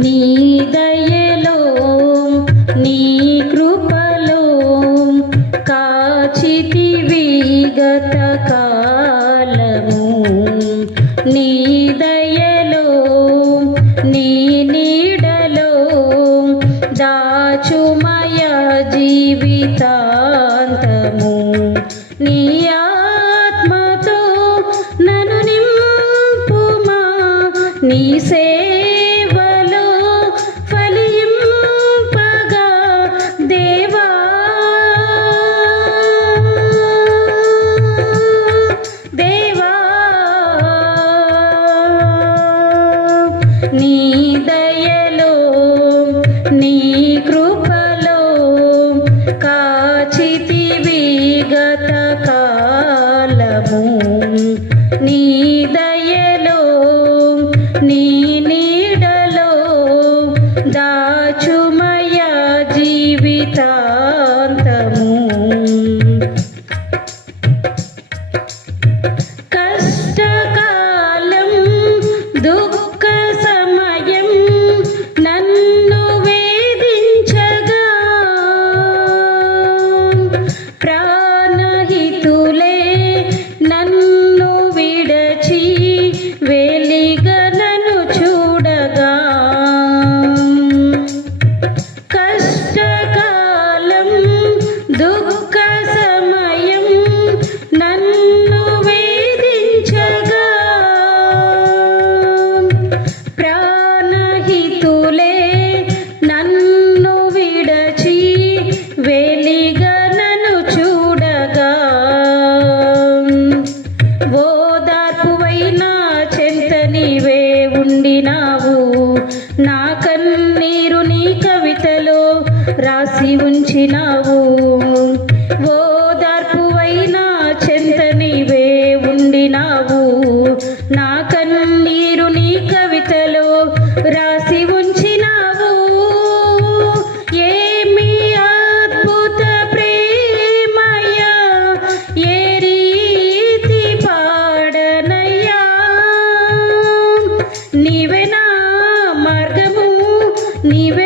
你的 దయలో నీ కృపలో కాచితి కాలము. నీ ನೀವೇ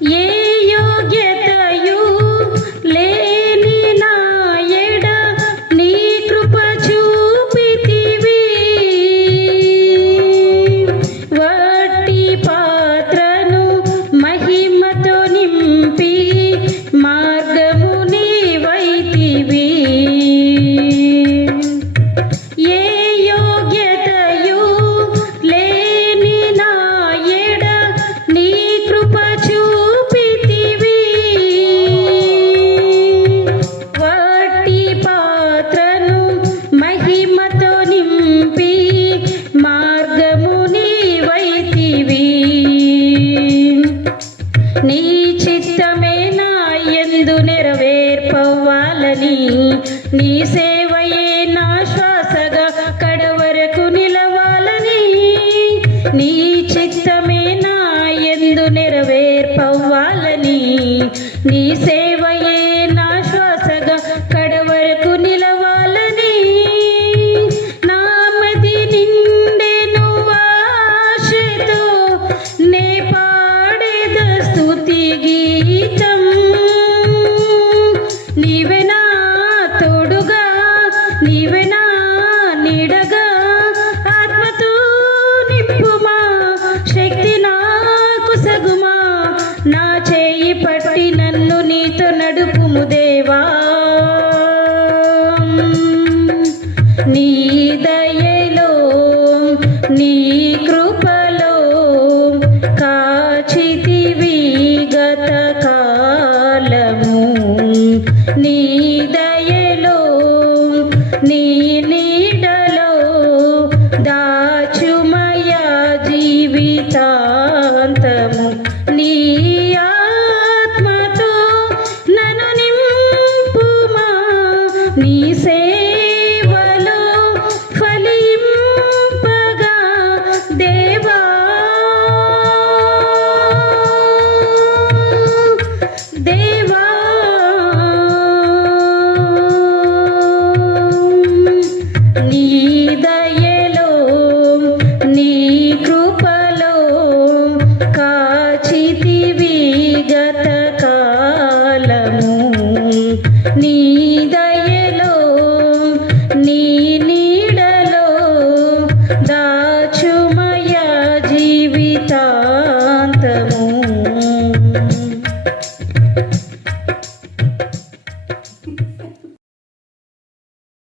Yeah. నీ చిత్తమే నా ఎందు నెరవేర్పవ్వాలని. నీ సేవయే నా శ్వాసగా కడవరకు నిలవాలని. నీ చిత్తమే నా ఎందు నెరవేర్పవ్వాలని. నీ సే నడుపుము దేవా. నీ దయలో నీ కృపలో కాచితివి గత కాలము. నీ దయలో నీ నీడలో దాచుమయ జీవితా సేవలో ఫలింపగా దేవా. దేవా